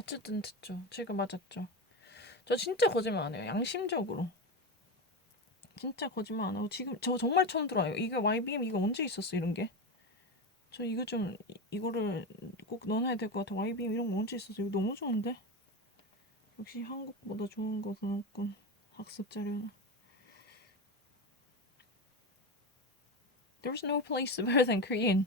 어쨌든 됐죠. 제가 맞았죠. 저 진짜 거짓말 안 해요. 양심적으로. 진짜 거짓말 안 하고 지금 저 정말 처음 들어요. 이게 YBM 이거 언제 있었어 이런 게? 저 이거 좀 이거를 꼭 넣어놔야 될 것 같아. YBM 이런 거 언제 있었어? 이거 너무 좋은데? 역시 한국보다 좋은 것은 없군. 학습 자료는. There's no place better than Korean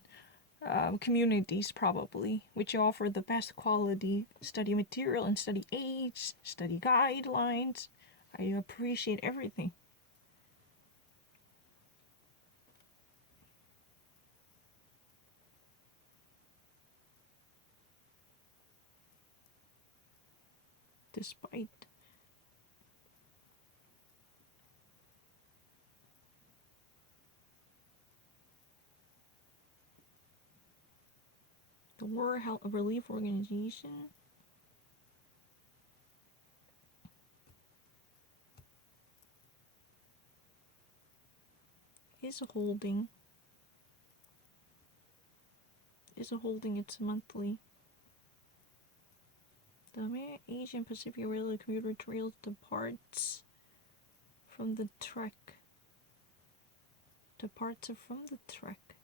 communities probably, which offer the best quality study material and study aids, study guidelines. I appreciate everything. Despite the World Health Relief Organization is holding its monthly. The Asian Pacific Railway commuter trails departs from the track. Departs from the track.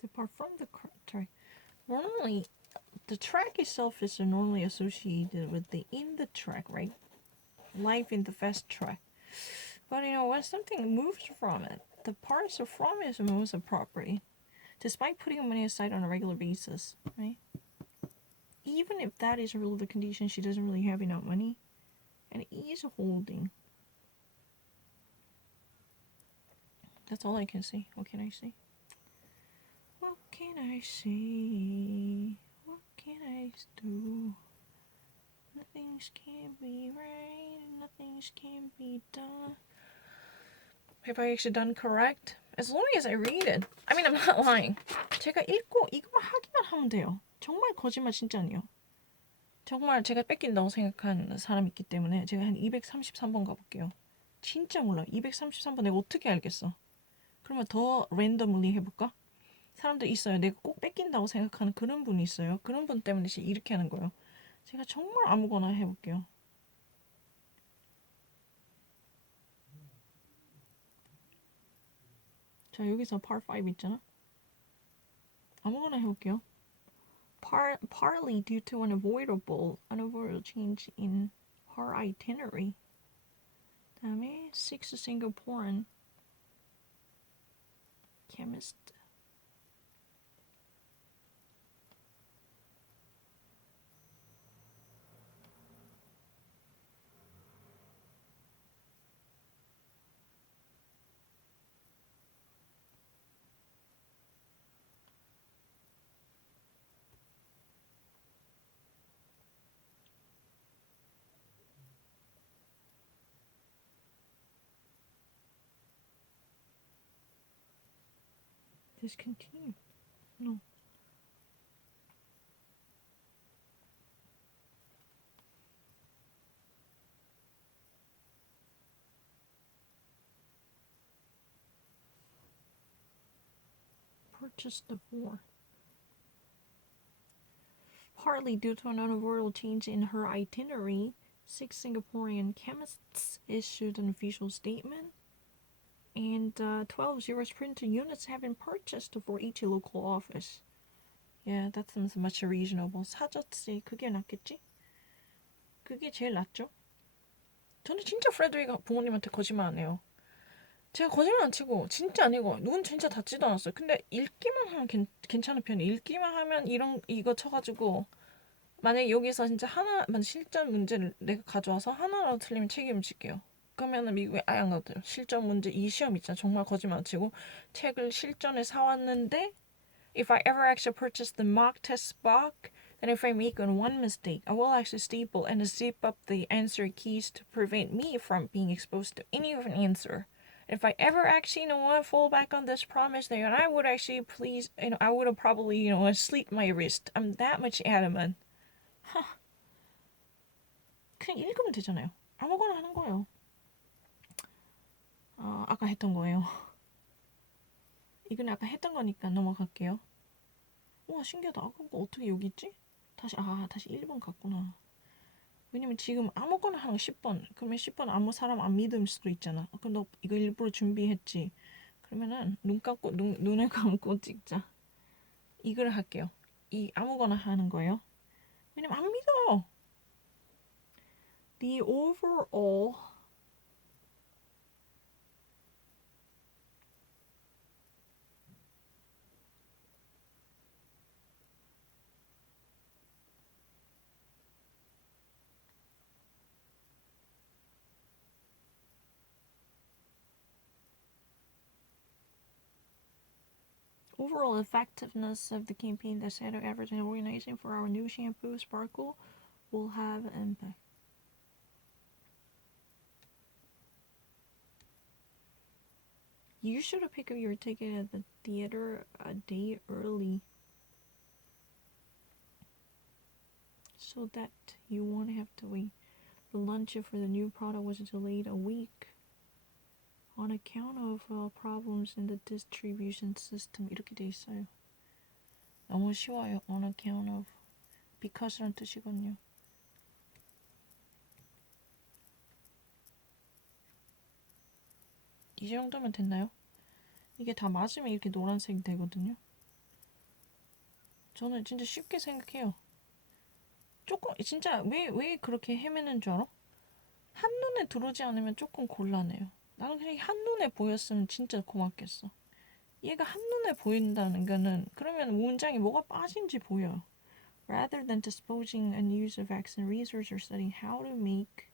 Depart from the track. Normally, the track itself is normally associated with the in the track, right? Life in the fast track. But when something moves from it, the parts from it moves a property, despite putting money aside on a regular basis, right? Even if that is really the condition, she doesn't really have enough money, and is holding. That's all I can say. What can I say? What can I say? What can I do? Nothing's can be right, nothing's can be done. Have I actually done correct? As long as I read it. I mean, I'm not lying. 제가 읽고 이거만 하기만 하면 돼요. 정말 거짓말 진짜 아니에요. 정말 제가 뺏긴다고 생각한 사람이 있기 때문에 제가 한 233번 가볼게요. 진짜 몰라. 233번 내가 어떻게 알겠어? 그러면 더 랜덤리 해볼까? 사람들 있어요. 내가 꼭 뺏긴다고 생각하는 그런 분이 있어요. 그런 분 때문에 이렇게 하는 거예요. 제가 정말 아무거나 해볼게요. 자, 여기서 part 5 있잖아. 아무거나 해볼게요. Partly due to an unavoidable change in her itinerary. 다음에 6 Singaporean chemist. Discontinue. No. Purchased before. Partly due to an unavoidable change in her itinerary, 6 Singaporean chemists issued an official statement, and 12 Xerox printer units have been purchased for each local office. Yeah, that sounds much reasonable. 사줬지. 그게 낫겠지? 그게 제일 낫죠? 저는 진짜 프레드리가 부모님한테 거짓말 안 해요. 제가 거짓말 안 치고 진짜 아니고 눈 진짜 닿지도 않았어요. 근데 읽기만 하면 괜찮은 편이에요. 읽기만 하면 이거 쳐가지고 만약에 여기서 진짜 하나 실전 문제를 내가 가져와서 하나라도 틀리면 책임을 질게요. 그러면은 미국에 아예 안 가도 돼요. 실전 문제 이 시험 있잖아. 정말 거짓말 안 치고 책을 실전에 사왔는데 if I ever actually purchase the mock test book, then if I make one mistake, I will actually staple and zip up the answer keys to prevent me from being exposed to any of an answer. If I ever actually, fall back on this promise, then I would actually please, I would have probably, slit my wrist. I'm that much adamant. 그냥 읽으면 되잖아요. 아무거나 하는 거예요. 아까 했던 거예요. 이건 아까 했던 거니까 넘어갈게요. 우와, 신기하다. 아까 거 어떻게 여기 있지? 다시 1번 갔구나. 왜냐면 지금 아무거나 하는 거 10번. 그러면 10번 아무 사람 안 믿을 수도 있잖아. 그럼 너 이거 일부러 준비했지? 그러면은 눈을 감고 찍자. 이걸 할게요. 이 아무거나 하는 거예요. 왜냐면 안 믿어. The overall effectiveness of the campaign that set of advertising organizing for our new shampoo Sparkle will have an impact. You should have picked up your ticket at the theater a day early so that you won't have to wait. The launch for the new product was delayed a week on account of problems in the distribution system. 이렇게 돼 있어요. 너무 쉬워요. On account of because란 뜻이거든요. 이 정도면 됐나요? 이게 다 맞으면 이렇게 노란색이 되거든요. 저는 진짜 쉽게 생각해요. 조금 진짜 왜 그렇게 헤매는 줄 알아? 한눈에 들어오지 않으면 조금 곤란해요. 나는 그냥 한눈에 보였으면 진짜 고맙겠어. 얘가 한눈에 보인다는 거는 그러면 문장이 뭐가 빠진지 보여. Rather than disposing and use of vaccine, researchers are studying how to make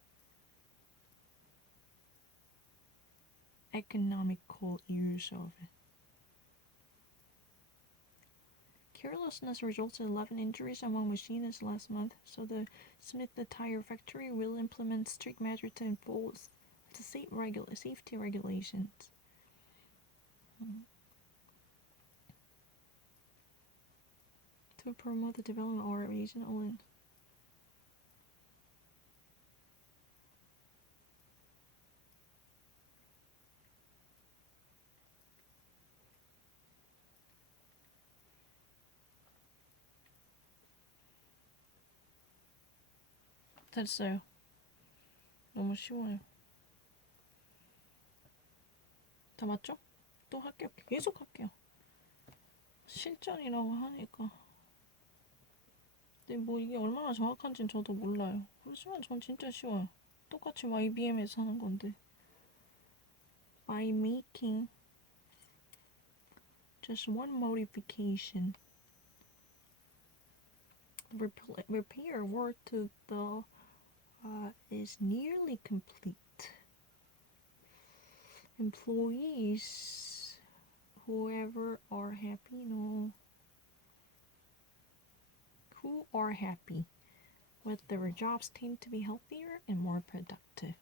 economical use of it. Carelessness resulted in 11 injuries among machinists last month, so the Smith Tire Factory will implement strict measures to enforce the safety regulations. To promote the development of our regional 됐어요. 너무 쉬워요. 다 맞죠? 또 할게요. 계속 할게요. 실전이라고 하니까. 근데 뭐 이게 얼마나 정확한지는 저도 몰라요. 그렇지만 전 진짜 쉬워요. 똑같이 IBM에서 하는 건데. By making just one modification, repair work to the is nearly complete. Employees, who are happy with their jobs tend to be healthier and more productive.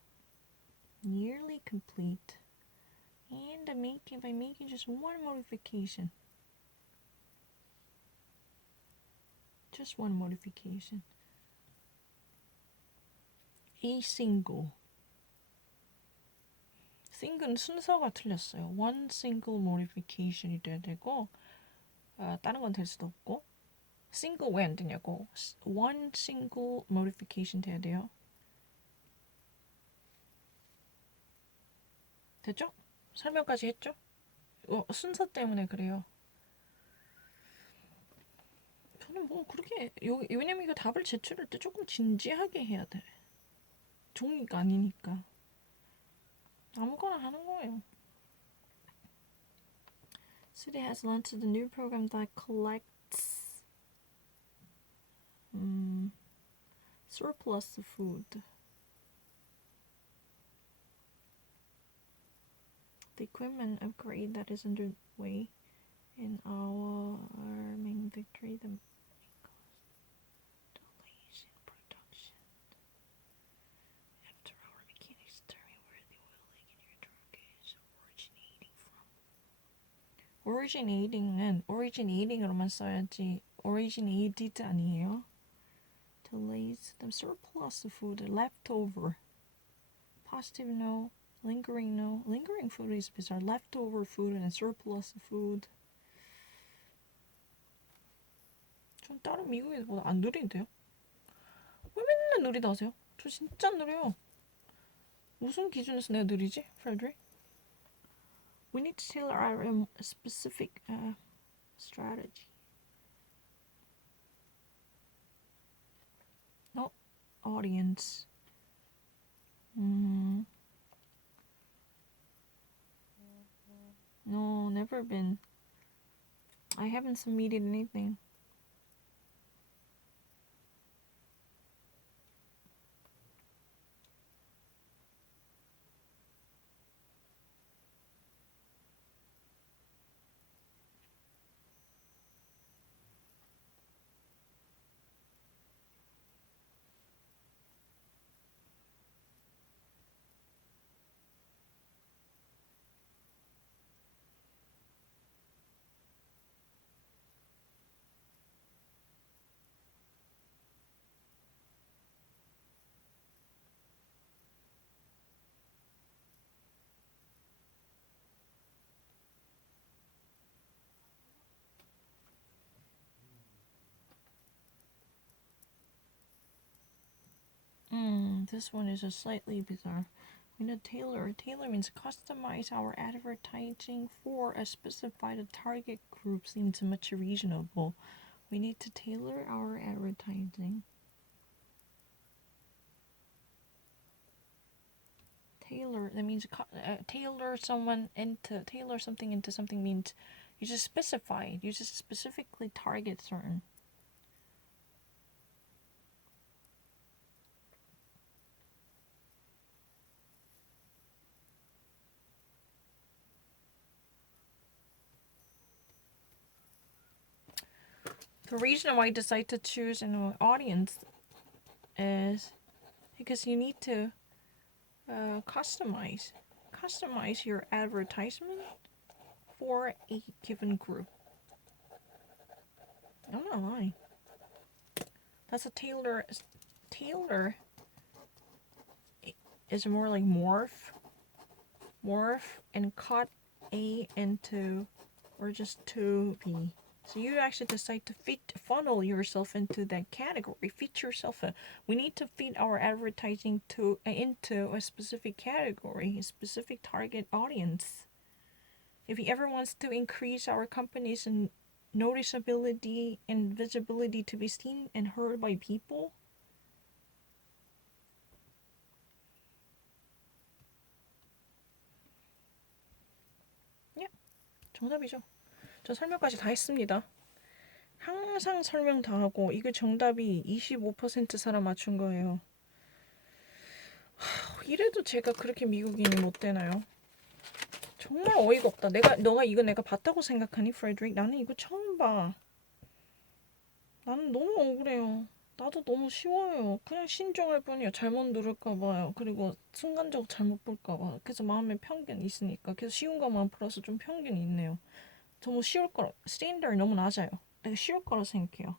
Nearly complete. And by making just one modification. Just one modification. A single. single는 순서가 틀렸어요. one single modification이 돼야 되고 다른 건 될 수도 없고 single 왜 안 되냐고 one single modification 돼야 돼요. 됐죠? 설명까지 했죠? 순서 때문에 그래요. 저는 뭐 그렇게 왜냐면 이거 답을 제출할 때 조금 진지하게 해야 돼. 종이가 아니니까. 아무거나 하는 거예요. City has launched a new program that collects surplus food. The equipment upgrade that is underway in our main victory, the delays in production. After our mechanics determine where the oil leak in your truck is, or originating은 originating으로만 써야지 originated 아니에요? To lays the surplus food left over. Positive no, lingering no. Lingering food is bizarre. Leftover food and surplus food. 전 다른 미국에서보다 안 느린데요? 왜 맨날 느리다 하세요? 저 진짜 느려요. 무슨 기준에서 내가 느리지, Frederick? We need to tailor our specific strategy. No, audience. No, never been. I haven't submitted anything. This one is a slightly bizarre. We need tailor. Tailor means customize our advertising for a specified target group seems much reasonable. We need to tailor our advertising. Tailor, that means tailor something into something means you just specify it. You just specifically target certain. The reason why I decide to choose an audience is because you need to customize your advertisement for a given group. I'm not lying. That's a tailor. Tailor is more like morph and cut A into or just to B. So you actually decide to funnel yourself into that category. Fit yourself. We need to fit our advertising into a specific category, a specific target audience. If he ever wants to increase our company's noticeability and visibility to be seen and heard by people, 정답이죠. 저 설명까지 다 했습니다. 항상 설명 다 하고 이거 정답이 25% 사람 맞춘 거예요. 이래도 제가 그렇게 미국인이 못 되나요? 정말 어이가 없다. 너가 이거 내가 봤다고 생각하니, 프레드릭? 나는 이거 처음 봐. 나는 너무 억울해요. 나도 너무 쉬워요. 그냥 신중할 뿐이에요. 잘못 누를까 봐요. 그리고 순간적으로 잘못 볼까 봐. 그래서 마음에 편견이 있으니까. 그래서 쉬운 것만 풀어서 좀 편견이 있네요. 너무 쉬울 거라. 스탠더드 너무 낮아요. 내가 쉬울 거라 생각해요.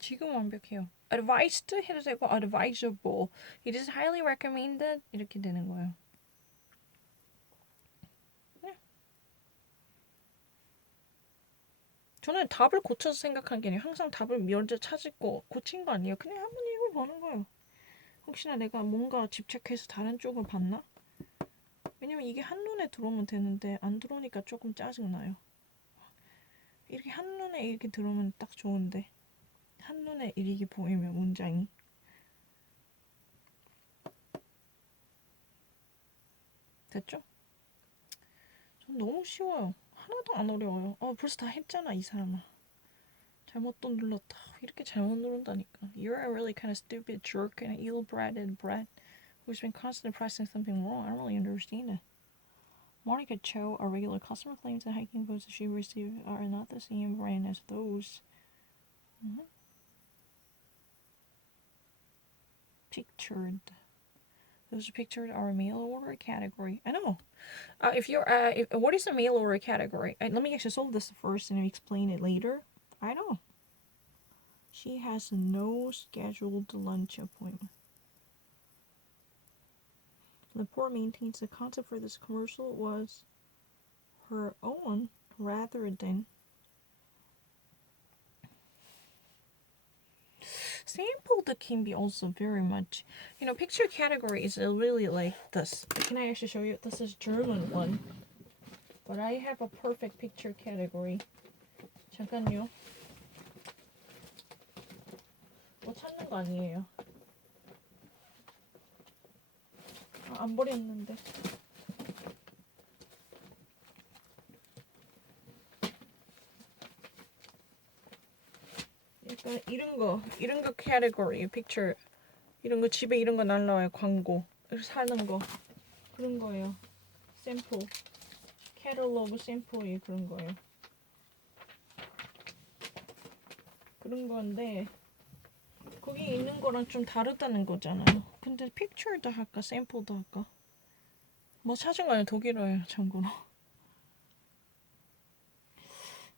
지금 완벽해요. advised 해도 되고 advisable. It is highly recommended. 이렇게 되는 거예요. 네. 저는 답을 고쳐서 생각한 게 아니에요. 항상 답을 먼저 찾고 고친 거 아니에요. 그냥 한번 읽어보는 거예요. 혹시나 내가 뭔가 집착해서 다른 쪽을 봤나? 왜냐면 이게 한눈에 들어오면 되는데 안 들어오니까 조금 짜증나요. 이렇게 한눈에 이렇게 들어오면 딱 좋은데 한눈에 이렇게 보이면 문장이 됐죠? 전 너무 쉬워요. 하나도 안 어려워요. 벌써 다 했잖아 이 사람아. 잘못 또 눌렀다. 이렇게 잘못 누른다니까. You're a really kind of stupid jerk and ill-bred brat who's been constantly pressing something wrong. I don't really understand it. Monica Cho, a regular customer, claims the hiking boots she received are not the same brand as those. Pictured. Those pictured are a mail order category. I know. What is a mail order category? Let me actually solve this first and explain it later. I know. She has no scheduled lunch appointment. The poor maintains the concept for this commercial was her own rather than sampled can be also very much, picture category is really like this. Can I actually show you? This is German one, but I have a perfect picture category. 잠깐요. 뭐 찾는 거 아니에요? 안 버렸는데. 약간 이런 거 category, picture. 이런 거 집에 이런 거 날라와요. 광고. 사는 거. 그런 거예요. 샘플. 캐탈로그 샘플이 그런 거예요. 그런 건데 거기 있는 거랑 좀 다르다는 거잖아요. 근데 픽처도 할까 샘플도 할까? 뭐 찾은 거 아니야. 독일어예요. 참고로.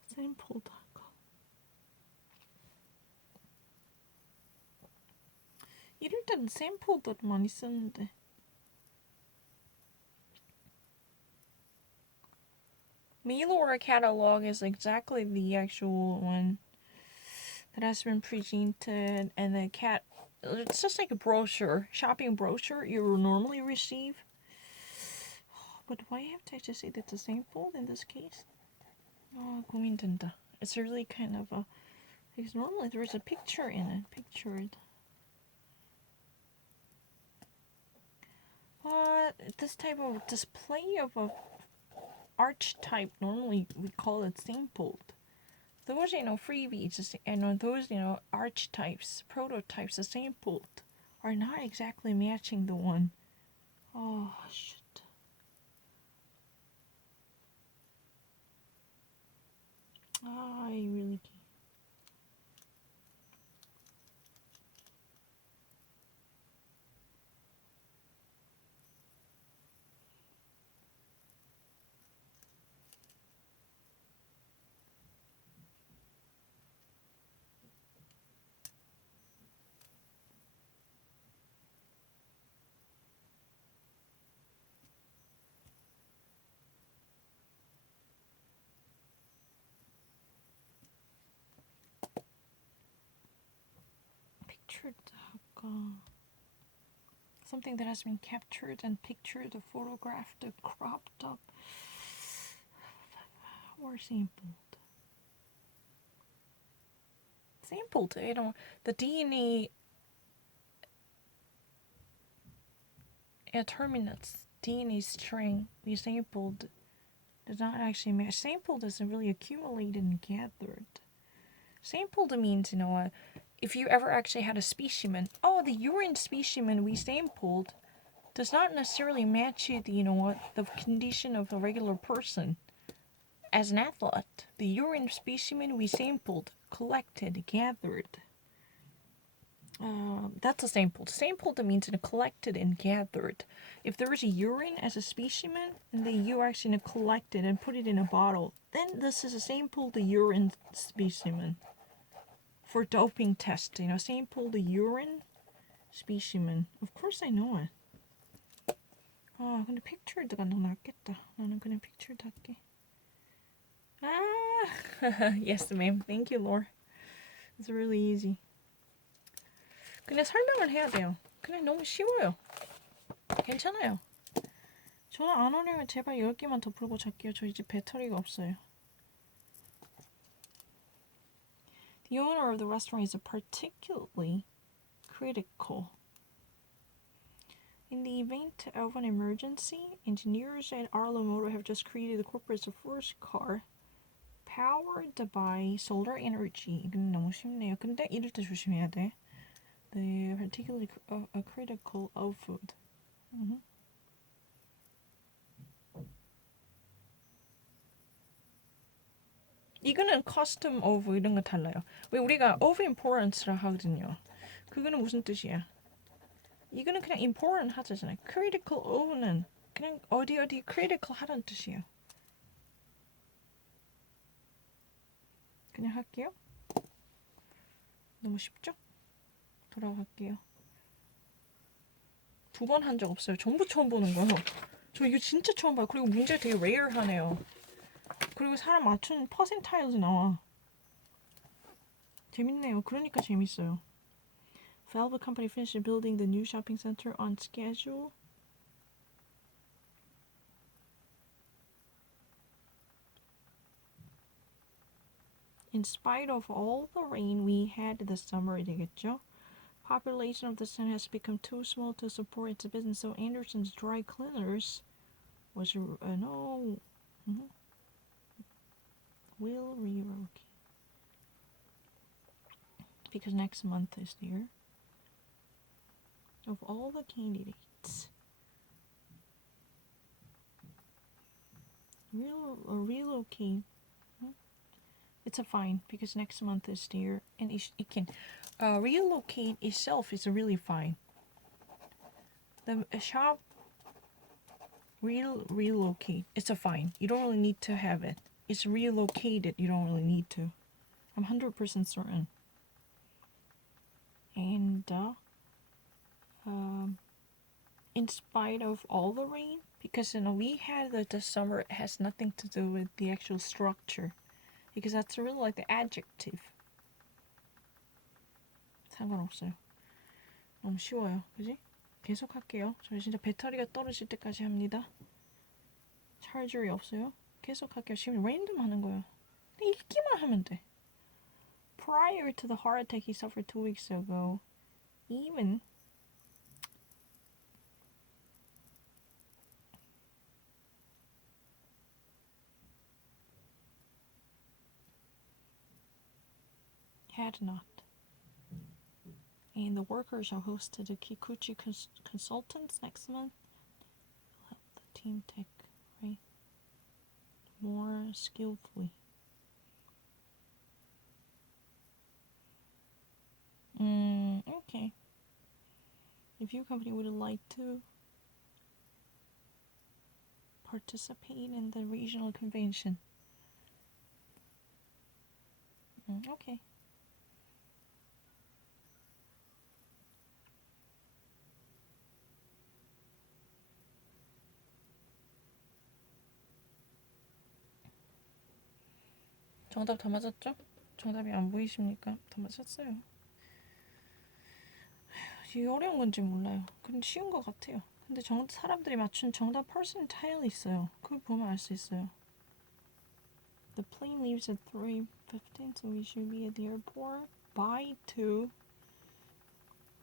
샘플도 할까? 이럴 때는 샘플도 많이 쓰는데. Mail order catalog is exactly the actual one that has been presented, and it's just like a brochure, shopping brochure you will normally receive. But do I have to actually say that the sample in this case? 고민된다. It's really kind of a, because normally there's a picture in it, pictured. But this type of display of a archetype, normally we call it sampled. Those, freebies and those, archetypes, prototypes, sampled, are not exactly matching the one. Oh, shit. I really can't. Pictured, something that has been captured and pictured, photographed, cropped up, or sampled. Sampled, the DNA terminates, DNA string we sampled does not actually match. Sampled isn't really accumulated and gathered. Sampled means, if you ever actually had a specimen, the urine specimen we sampled does not necessarily match the condition of a regular person. As an athlete, the urine specimen we sampled, collected, gathered. That's a sampled. Sampled means collected and gathered. If there is a urine as a specimen, and then you actually collected and put it in a bottle, then this is a sampled urine specimen. For doping test, sample the urine specimen. Of course I know it. 근데 pictured가 더 낫겠다. 나는 그냥 pictured 할게. Yes, ma'am. Thank you, Laura. It's really easy. 그냥 설명을 해야 돼요. 그냥 너무 쉬워요. 괜찮아요. 저는 안 어려요. 제발 10개만 더 풀고 잘게요. 저 이제 배터리가 없어요. The owner of the restaurant is particularly critical. In the event of an emergency, engineers at Arlo Motor have just created the corporate's first car powered by solar energy. 이건 너무 쉽네요. 근데 이럴 때 조심해야 돼. The particularly critical of food. 이거는 custom of 이런 거 달라요. 왜 우리가 of importance라 하거든요. 그거는 무슨 뜻이야? 이거는 그냥 important 하잖아요. critical of는 그냥 어디 critical 하라는 뜻이에요. 그냥 할게요. 너무 쉽죠? 돌아갈게요. 2번 한 적 없어요. 전부 처음 보는 거예요. 저 이거 진짜 처음 봐요. 그리고 문제 되게 rare하네요. 그리고 사람 맞추는 퍼센타일도 나와. 재밌네요. 그러니까 재밌어요. Valve company finished building the new shopping center on schedule. In spite of all the rain we had this summer, 되겠죠? Population of the center has become too small to support its business, so Anderson's dry cleaners was will relocate because next month is the year of all the candidates. Relocate. It's a fine because next month is the year, and it can relocate itself is really fine. The shop relocate. It's a fine. You don't really need to have it. It's relocated. You don't really need to. I'm 100% certain. And in spite of all the rain, because we had the summer, it has nothing to do with the actual structure, because that's really like the adjective. 상관없어요. 너무 쉬워요, 그지? 계속 할게요. 저 진짜 배터리가 떨어질 때까지 합니다. 차저이 없어요. 계속 할게요. 지금 랜덤 하는 거예요. 읽기만 하면 돼. Prior to the heart attack he suffered 2 weeks ago, even had not. And the workers are hosted the Kikuchi consultants next month. Help the team take right more skillfully. Okay. If your company would like to participate in the regional convention. Okay. 정답 다 맞았죠? 정답이 안 보이십니까? 다 맞았어요. 이게 어려운 건지 몰라요. 근데 쉬운 것 같아요. 근데 사람들이 맞춘 정답 퍼센타일이 있어요. 그걸 보면 알 수 있어요. The plane leaves at 3:15, so we should be at the airport by 2.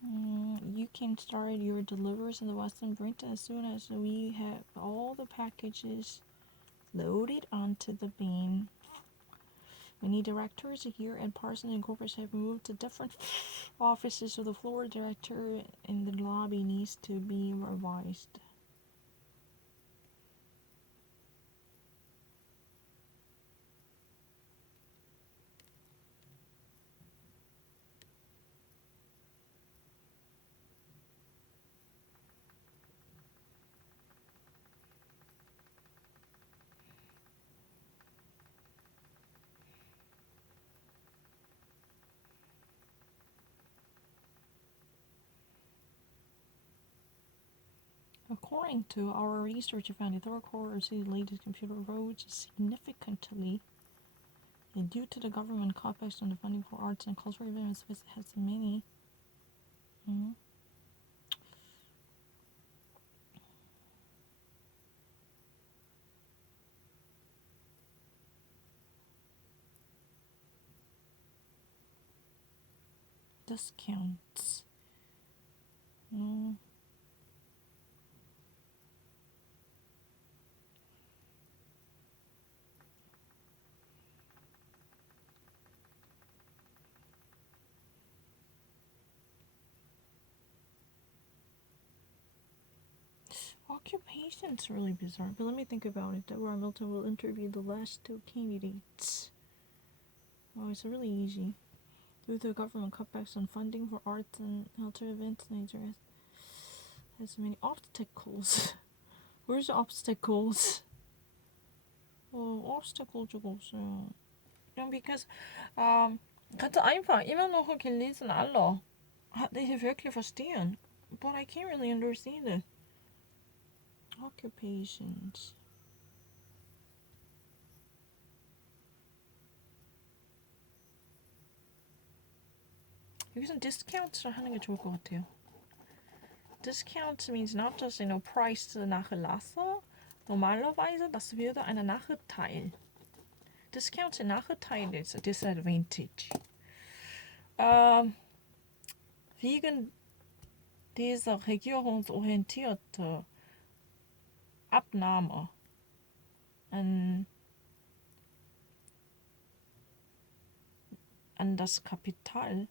You can start your deliveries in the Western Brinton as soon as we have all the packages loaded onto the bin. Many directors here at Parsons Incorporated have moved to different offices, so the floor director in the lobby needs to be revised. According to our research, we found the third quarter of the latest computer rose significantly, and due to the government cutbacks on the funding for arts and cultural events, which has many. discounts. Occupation's really bizarre, but let me think about it. Deborah Milton will interview the last two candidates. Oh, it's really easy. Due to government cutbacks on funding for arts and culture events, Nigeria has many obstacles. Where's the obstacles? Obstacles 없어요. Because, ganz einfach, immer noch gelesen alle. Hatte ich wirklich verstehen. But I can't really understand it. Occupations. 여기서 discount을 하는 게 좋을 것 같아요. Discount means not just, price nachlassen. Normalerweise, das würde ein Nachteil. Discount in Nachteil is a disadvantage. Wegen dieser regierungsorientierte Abnahme an das Kapital,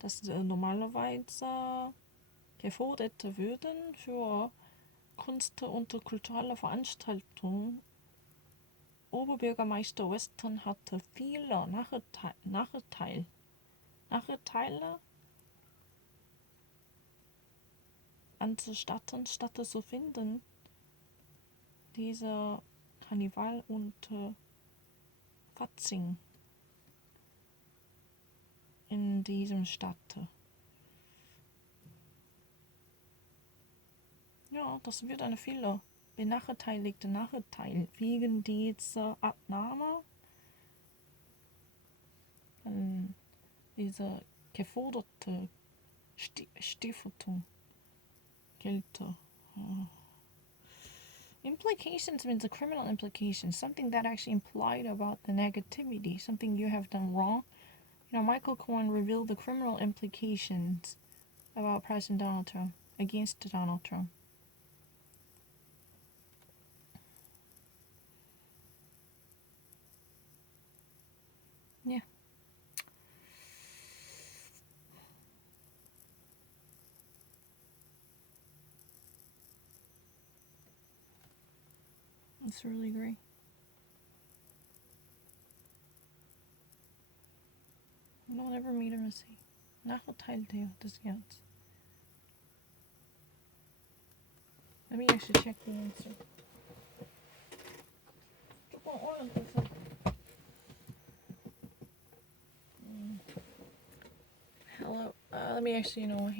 das normalerweise gefordert würden für Kunst- und kulturelle Veranstaltungen. Oberbürgermeister Weston hatte viele Nachteile anzustatten, statt zu finden, dieser Karneval und Fasching in diesem Stadt. Ja, das wird eine viele benachteiligte Nachteil wegen dieser Abnahme an dieser geforderte Stiftung Gelte. Implications means a criminal implication, something that actually implied about the negativity, something you have done wrong. Michael Cohen revealed the criminal implications about President Donald Trump, against Donald Trump. Yeah. It's really great. Don't ever meet a mistake. Nachteile discounts. Let me actually check the answer. Hello. Let me actually,